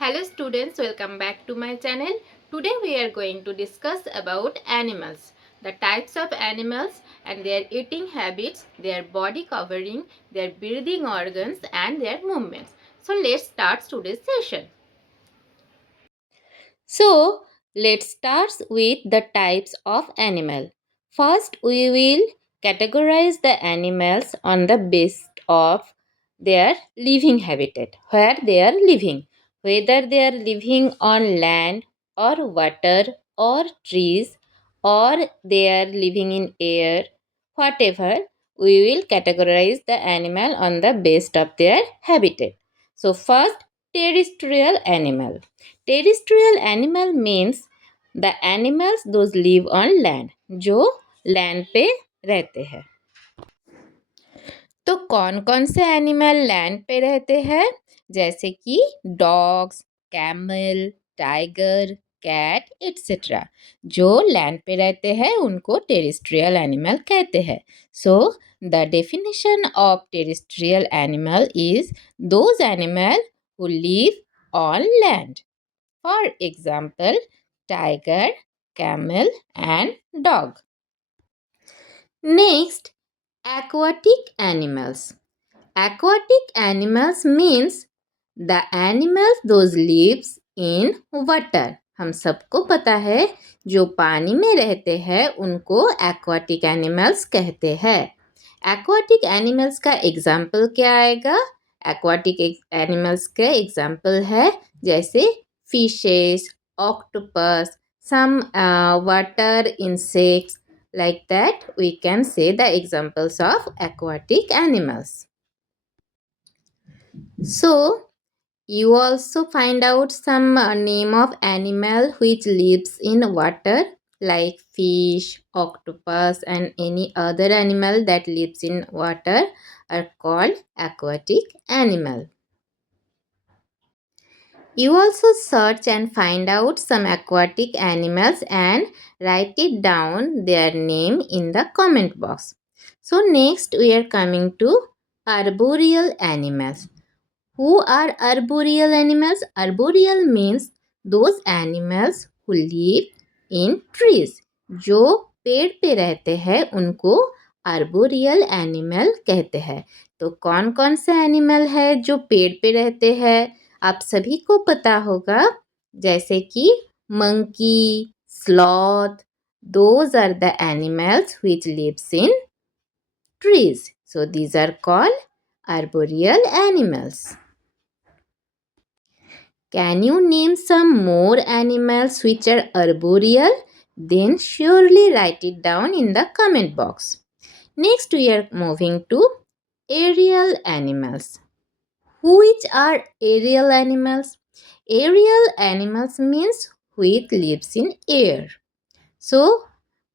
Hello students, welcome back to my channel. Today we are going to discuss about animals, the types of animals and their eating habits, their body covering, their breathing organs and their movements. So let's start today's session. So let's start with the types of animal. First we will categorize the animals on the basis of their living habitat, where they are living, whether they are living on land or water or trees or they are living in air, whatever, we will categorize the animal on the basis of their habitat. So first, terrestrial animal. Terrestrial animal means the animals those live on land, जो land पे रहते हैं. तो कौन कौन से animal land पे रहते हैं? जैसे कि dogs, camel, tiger, cat etcetera. जो लैंड पे रहते हैं उनको टेरेस्ट्रियल एनिमल कहते हैं. So the definition of terrestrial animal is those animal who live on land. For example, tiger, camel and dog. Next, aquatic animals. Aquatic animals means the animals those lives in water. हम सबको पता है जो पानी में रहते हैं उनको aquatic animals कहते हैं. Aquatic animals का एग्जाम्पल क्या आएगा? Aquatic animals का एग्जाम्पल है जैसे fishes, octopus, some water insects. Like that, we can say the examples of aquatic animals. So, you also find out some name of animal which lives in water like fish, octopus and any other animal that lives in water are called aquatic animal. You also search and find out some aquatic animals and write it down their name in the comment box. So next we are coming to arboreal animals. Who are arboreal animals? Arboreal means those animals who live in trees. जो पेड़ पे रहते हैं उनको arboreal animal कहते हैं. तो कौन कौन से एनिमल है जो पेड़ पे रहते हैं? आप सभी को पता होगा जैसे कि monkey, sloth, those are the animals which lives in trees. So these are called arboreal animals. Can you name some more animals which are arboreal? Then surely write it down in the comment box. Next we are moving to aerial animals. Which are aerial animals? Aerial animals means which lives in air. So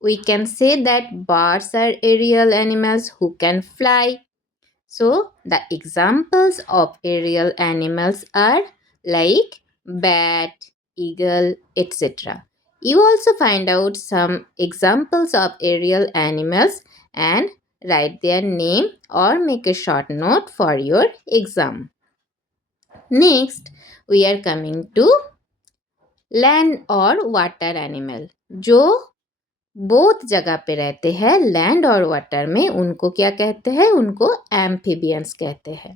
we can say that birds are aerial animals who can fly. So the examples of aerial animals are like bat, eagle, etc. You also find out some examples of aerial animals and write their name or make a short note for your exam. Next, we are coming to land or water animal. जो both जगह पे रहते हैं land और water में उनको क्या कहते हैं? उनको एम्फीबियंस कहते हैं.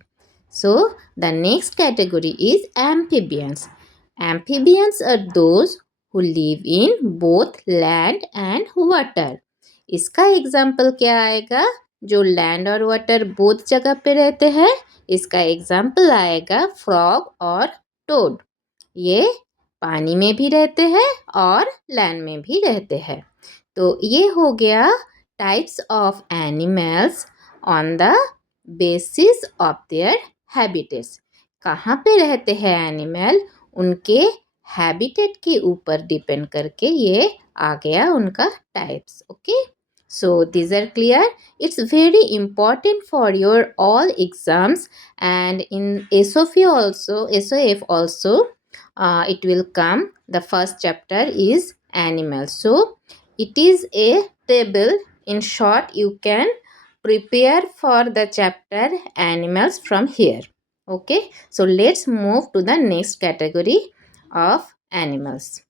So the next category is amphibians. Amphibians are those who live in both land and water. इसका एग्जाम्पल क्या आएगा? जो लैंड और वाटर बोथ जगह पे रहते हैं इसका एग्जाम्पल आएगा फ्रॉग और टोड. ये पानी में भी रहते हैं और लैंड में भी रहते हैं. तो ये हो गया types of animals on the basis of their habitats. कहाँ पे रहते हैं एनिमल उनके हैबिटेट के ऊपर डिपेंड करके ये आ गया उनका types. Okay, so these are clear. It's very important for your all exams and in SOF also it will come. The first chapter is animals. So it is a table. In short, you can prepare for the chapter animals from here. Okay, so let's move to the next category of animals.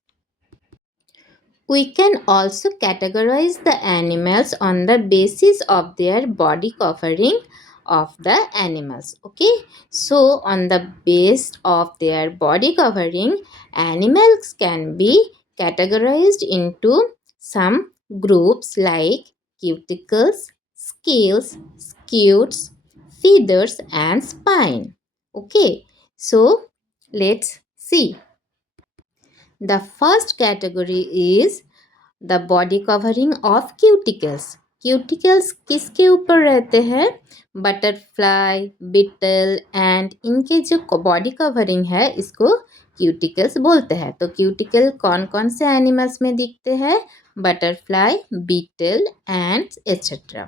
We can also categorize the animals on the basis of their body covering of the animals. Okay, so on the base of their body covering, animals can be categorized into some groups like cuticles, scales, scutes, feathers, and spine. Okay, so let's see. The first category is the body covering of cuticles. Cuticles किसके ऊपर रहते हैं? Butterfly, beetle and इनके जो body covering है इसको cuticles बोलते हैं. तो क्यूटिकल कौन कौन से एनिमल्स में दिखते हैं? Butterfly, beetle and etcetera.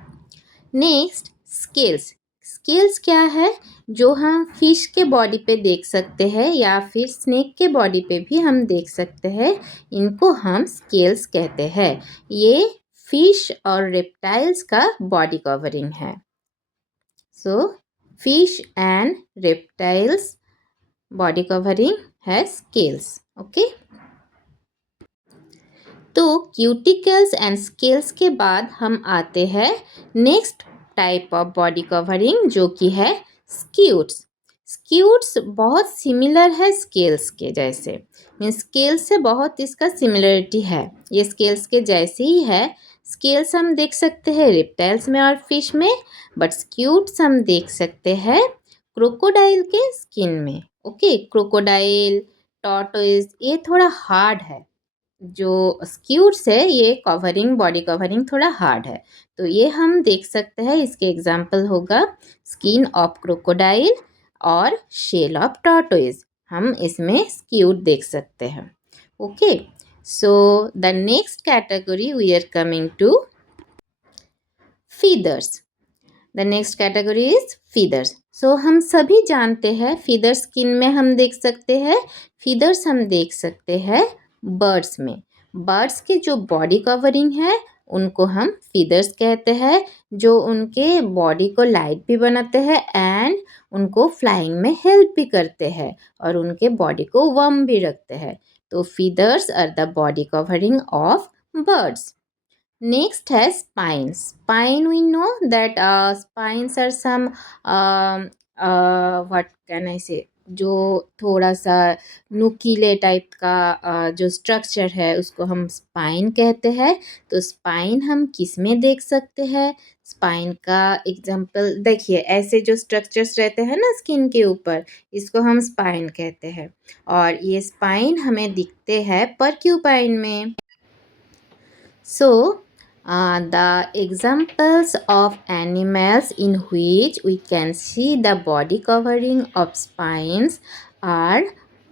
Next, scales. Scales क्या है? जो हम फिश के बॉडी पे देख सकते हैं या फिर स्नेक के बॉडी पे भी हम देख सकते हैं. इनको हम स्केल्स कहते हैं. ये फिश और रेप्टाइल्स का बॉडी कवरिंग है. So fish and reptiles body covering है स्केल्स. ओके, तो क्यूटिकल्स एंड स्केल्स के बाद हम आते हैं next type of body covering जो कि है स्क्यूट्स. स्क्यूट्स बहुत सिमिलर है स्केल्स के जैसे. मीन्स स्केल्स से बहुत इसका सिमिलरिटी है. ये स्केल्स के जैसे ही है. स्केल्स हम देख सकते हैं रेप्टाइल्स में और फिश में, बट स्क्यूट्स हम देख सकते हैं क्रोकोडाइल के स्किन में. ओके, क्रोकोडाइल, टॉर्टोइज ये थोड़ा हार्ड है. जो स्क्यूट्स है ये कवरिंग, बॉडी कवरिंग थोड़ा हार्ड है. तो ये हम देख सकते हैं. इसके एग्जाम्पल होगा स्किन ऑफ क्रोकोडाइल और शेल ऑफ टॉर्टोइज. हम इसमें स्क्यूट देख सकते हैं. Okay, so the next category we are coming to feathers. The next category is feathers. So हम सभी जानते हैं फीदर स्किन में हम देख सकते हैं. फीदर्स हम देख सकते हैं बर्ड्स में. बर्ड्स के जो बॉडी कवरिंग है उनको हम फीदर्स कहते हैं, जो उनके बॉडी को लाइट भी बनाते हैं एंड उनको फ्लाइंग में हेल्प भी करते हैं और उनके बॉडी को वार्म भी रखते हैं. तो feathers are the body covering of birds. Next has spines. Spine, we know that spines are some what can I say, जो थोड़ा सा नुकीले टाइप का जो स्ट्रक्चर है उसको हम स्पाइन कहते हैं. तो स्पाइन हम किस में देख सकते हैं? स्पाइन का एग्जाम्पल देखिए, ऐसे जो स्ट्रक्चर्स रहते हैं ना स्किन के ऊपर, इसको हम स्पाइन कहते हैं. और ये स्पाइन हमें दिखते हैं पर्क्यूपाइन में. So, the examples of animals in which we can see the body covering of spines are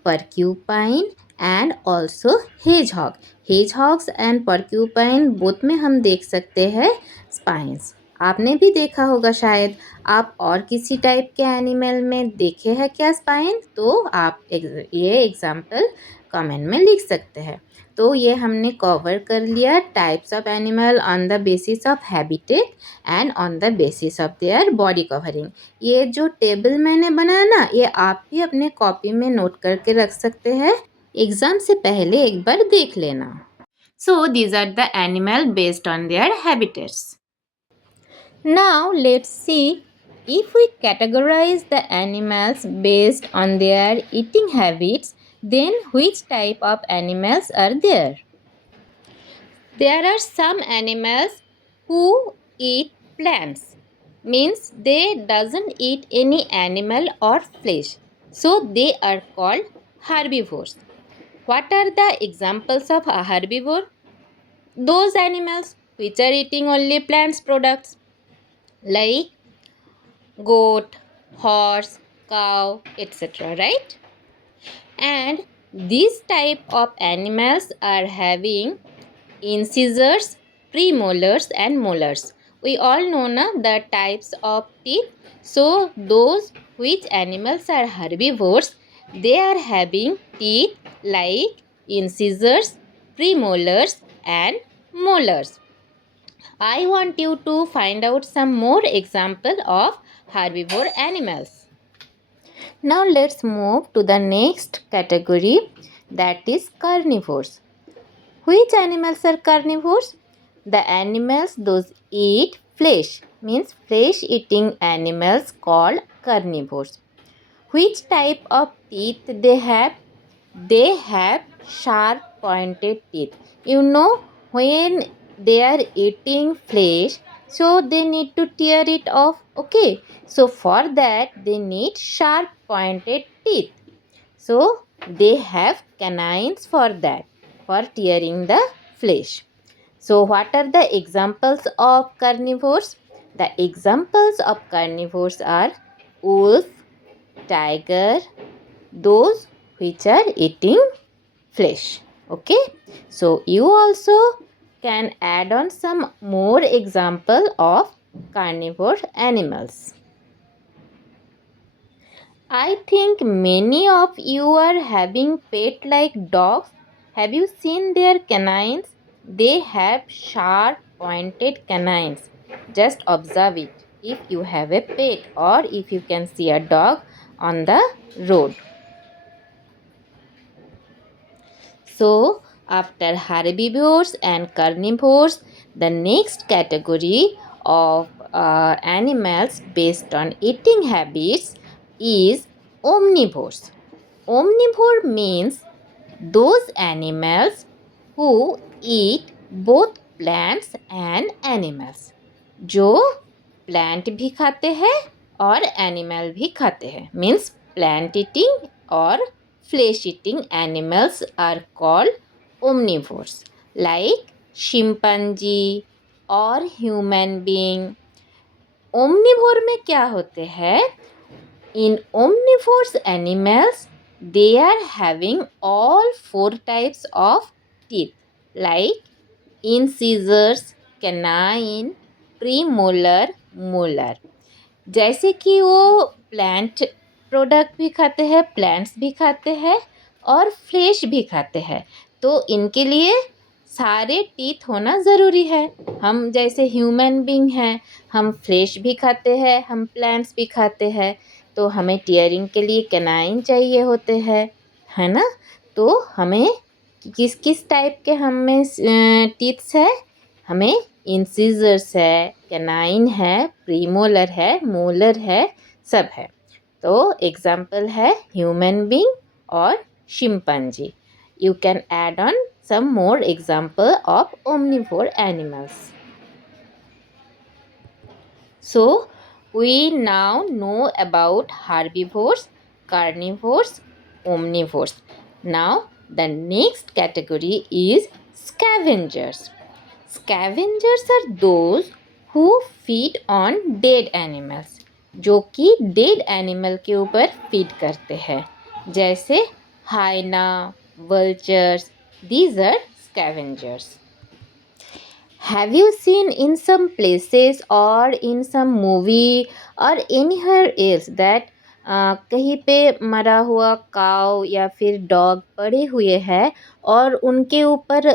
porcupine and also hedgehog. Hedgehogs and porcupine both में हम देख सकते हैं spines. आपने भी देखा होगा शायद. आप और किसी टाइप के एनिमल में देखे हैं क्या स्पाइन? तो आप ये एग्जाम्पल कमेंट में लिख सकते हैं. तो ये हमने कवर कर लिया types of animal on the basis of habitat and on the basis of their body covering. ये जो टेबल मैंने बनाया ना, ये आप भी अपने कॉपी में नोट करके रख सकते हैं. एग्जाम से पहले एक बार देख लेना. So these are the animal based on their habitats. Now let's see if we categorize the animals based on their eating habits, then which type of animals are there? There are some animals who eat plants, means they doesn't eat any animal or flesh, so they are called herbivores. What are the examples of a herbivore? Those animals which are eating only plants products like goat, horse, cow, etc. Right? And these type of animals are having incisors, premolars and molars. We all know the types of teeth. So those which animals are herbivores, they are having teeth like incisors, premolars and molars. I want you to find out some more example of herbivore animals. Now let's move to the next category, that is carnivores. Which animals are carnivores? The animals those eat flesh, means flesh eating animals called carnivores. Which type of teeth they have? They have sharp pointed teeth. You know, when they are eating flesh, so they need to tear it off. Okay, so for that they need sharp pointed teeth. So they have canines for that, for tearing the flesh. So what are the examples of carnivores? The examples of carnivores are wolf, tiger, those which are eating flesh. Okay, so you also can add on some more example of carnivore animals. I think many of you are having pet like dogs. Have you seen their canines? They have sharp pointed canines. Just observe it if you have a pet or if you can see a dog on the road. So, after herbivores and carnivores, the next category of animals based on eating habits is omnivores. Omnivore means those animals who eat both plants and animals. जो plant भी खाते हैं और animal भी खाते हैं, means plant eating और flesh eating animals are called omnivores, like chimpanzee और human being. omnivore में क्या होते हैं? In omnivorous animals, they are having all four types of teeth, like incisors, canine, premolar, molar. जैसे कि वो प्लांट प्रोडक्ट भी खाते हैं, प्लांट्स भी खाते हैं और फ्लेश भी खाते हैं, तो इनके लिए सारे टीथ होना ज़रूरी है. हम जैसे ह्यूमन बीइंग हैं, हम फ्लेश भी खाते हैं, हम प्लांट्स भी खाते हैं, तो हमें टीयरिंग के लिए कैनाइन चाहिए होते हैं, है ना. तो हमें किस किस टाइप के हमें टीथ्स है? हमें इंसिजर्स है, कैनाइन है, प्रीमोलर है, मोलर है, सब है. तो एग्जाम्पल है ह्यूमन बीइंग और शिम्पांजी. You can add on some more example of omnivore animals. So, we now know about herbivores, carnivores, omnivores. Now, the next category is scavengers. Scavengers are those who feed on dead animals, जो कि dead animal के ऊपर feed करते हैं, जैसे hyena, vultures. These are scavengers. Have you seen in some places or in some movie or anywhere else that कहीं पे मरा हुआ काव या फिर डॉग पड़े हुए हैं और उनके ऊपर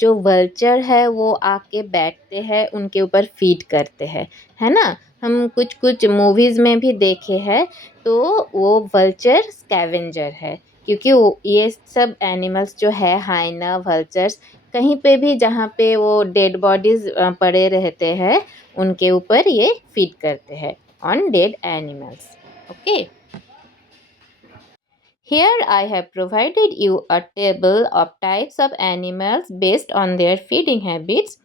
जो वल्चर है वो आके बैठते हैं, उनके ऊपर फीड करते हैं, है ना. हम कुछ कुछ मूवीज़ में भी देखे हैं. तो वो वल्चर स्कैवेंजर है, क्योंकि ये सब एनिमल्स जो है हाइना, वल्चर्स, कहीं पे भी जहाँ पे वो डेड बॉडीज़ पड़े रहते हैं, उनके ऊपर ये फीड करते हैं on dead animals. Okay. Here I have provided you a table of types of animals based on their feeding habits,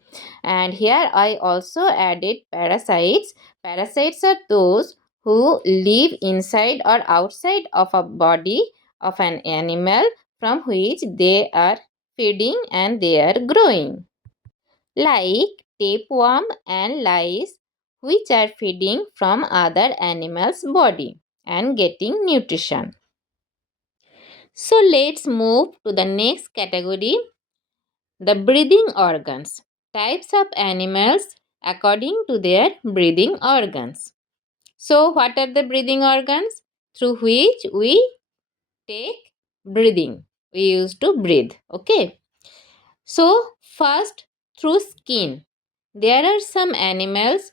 and here I also added parasites. Parasites are those who live inside or outside of a body of an animal from which they are feeding and they are growing, like tapeworm and lice, which are feeding from other animals' body and getting nutrition. So let's move to the next category, the breathing organs. Types of animals according to their breathing organs. So what are the breathing organs? Through which we take breathing. We used to breathe. Okay. So first, through skin. There are some animals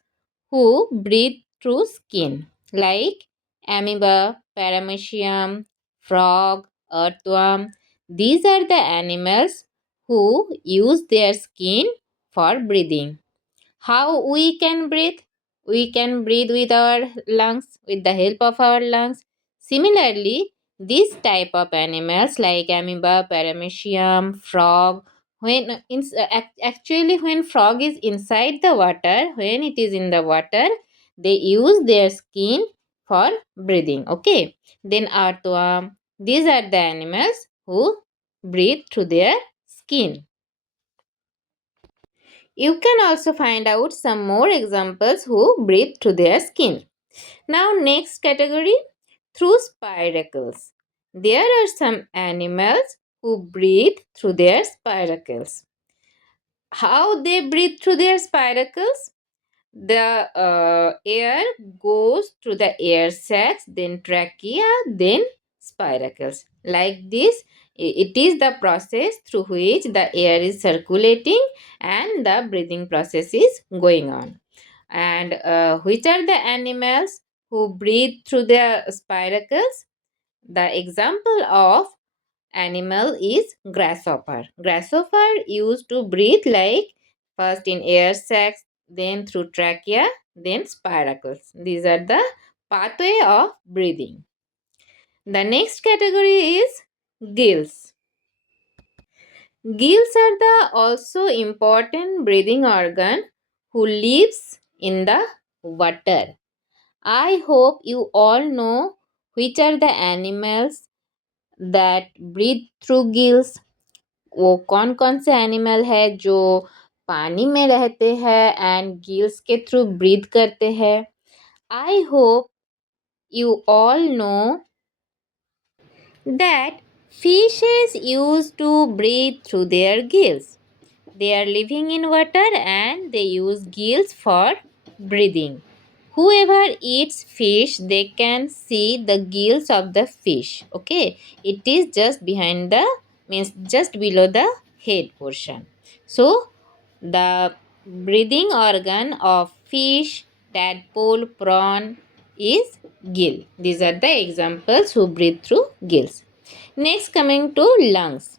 who breathe through skin, like amoeba, paramecium, frog, earthworm. These are the animals who use their skin for breathing. How we can breathe? We can breathe with our lungs, with the help of our lungs. Similarly, this type of animals like amoeba, paramecium, frog, actually when frog is inside the water, when it is in the water, they use their skin for breathing. Okay. Then earthworm. These are the animals who breathe through their skin. You can also find out some more examples who breathe through their skin. Now, next category, through spiracles. There are some animals who breathe through their spiracles. How they breathe through their spiracles? The air goes through the air sacs, then trachea, then spiracles. Like this, it is the process through which the air is circulating and the breathing process is going on. And which are the animals who breathe through the spiracles? The example of animal is grasshopper. Grasshopper used to breathe like first in air sacs, then through trachea, then spiracles. These are the pathway of breathing. The next category is gills. Gills are the also important breathing organ who lives in the water. I hope you all know which are the animals that breathe through gills. वो कौन से animal है जो पानी में रहते हैं and gills के थ्रू ब्रीथ करते हैं. I hope you all know that fishes used to breathe through their gills. They are living in water and they use gills for breathing. Whoever eats fish, they can see the gills of the fish. Okay, it is just behind the, means just below the head portion. So the breathing organ of fish, tadpole, prawn is gill. These are the examples who breathe through gills. Next, coming to lungs.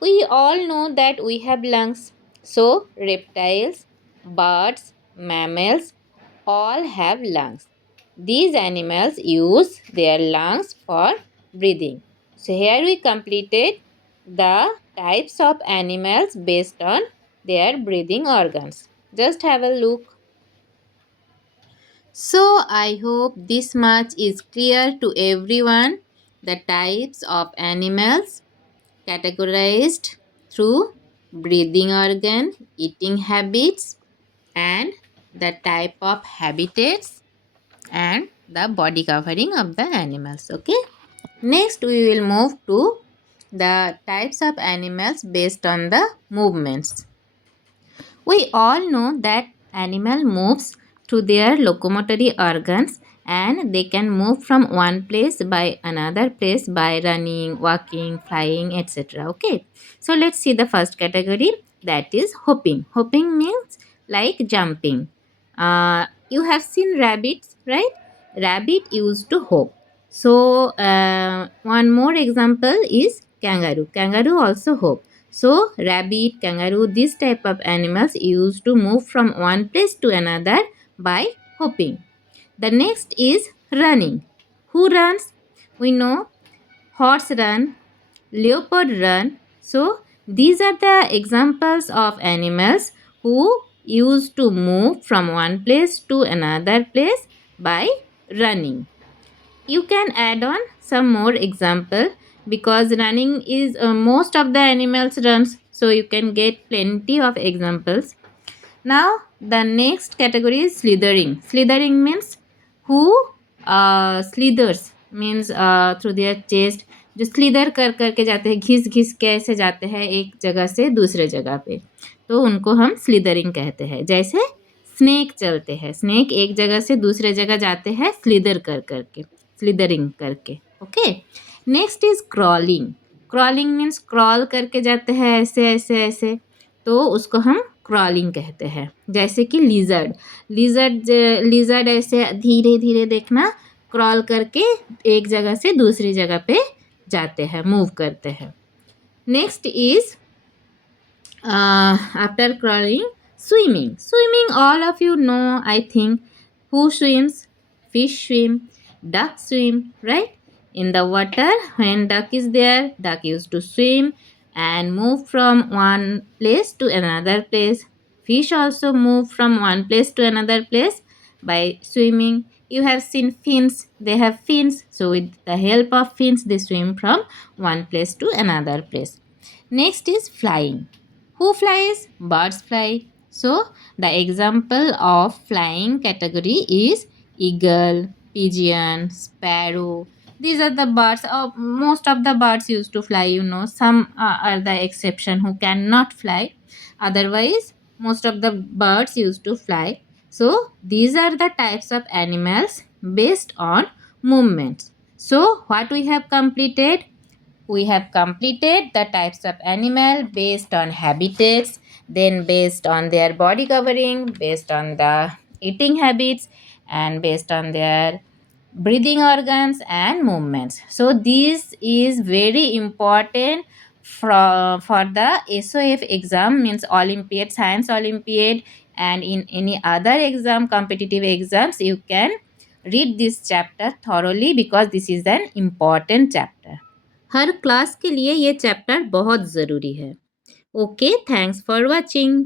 We all know that we have lungs. So reptiles, birds, mammals all have lungs. These animals use their lungs for breathing. So here we completed the types of animals based on their breathing organs. Just have a look. So I hope this much is clear to everyone. The types of animals categorized through breathing organ, eating habits, and the type of habitats and the body covering of the animals. Okay. Next, we will move to the types of animals based on the movements. We all know that animal moves through their locomotory organs and they can move from one place by another place by running, walking, flying, etc. Okay. So let's see the first category, that is hopping. Hopping means like jumping. You have seen rabbits, right? Rabbit used to hop. So one more example is kangaroo. Kangaroo also hop. So rabbit, kangaroo, this type of animals used to move from one place to another by hopping. The next is running. Who runs? We know horse run, leopard run. So these are the examples of animals who used to move from one place to another place by running. You can add on some more example because running is most of the animals runs, so you can get plenty of examples. Now the next category is slithering. Slithering means who slithers, means through their chest, जो स्लीदर कर करके जाते हैं, घिस घिस के ऐसे जाते हैं एक जगह से दूसरे जगह पे, तो उनको हम स्लीदरिंग कहते हैं. जैसे स्नेक चलते हैं, स्नेक एक जगह से दूसरे जगह जाते हैं स्लीदर कर करके, स्लीदरिंग करके. Okay. Next is crawling. Crawling means crawl करके जाते हैं ऐसे ऐसे ऐसे, तो उसको हम क्रॉलिंग कहते हैं. जैसे कि लिजर्ड. लिजर्ड ऐसे धीरे धीरे देखना क्रॉल करके एक जगह से दूसरी जगह पे जाते हैं, मूव करते हैं. Next is after crawling, swimming all of you know, I think, who swims. Fish swim, duck swim, right? In the water, when duck is there, duck used to swim and move from one place to another place. Fish also move from one place to another place by swimming. You have seen fins, they have fins, so with the help of fins they swim from one place to another place. Next is flying. Who flies? Birds fly. So, the example of flying category is eagle, pigeon, sparrow. These are the birds. Most of the birds used to fly, you know. Some are the exception who cannot fly. Otherwise, most of the birds used to fly. So, these are the types of animals based on movements. So, what we have completed? We have completed the types of animal based on habitats, then based on their body covering, based on the eating habits, and based on their breathing organs and movements. So this is very important for the SOF exam, means Olympiad, Science Olympiad, and in any other exam, competitive exams, you can read this chapter thoroughly because this is an important chapter. Her class के लिए ये chapter बहुत ज़रूरी है. Okay, thanks for watching.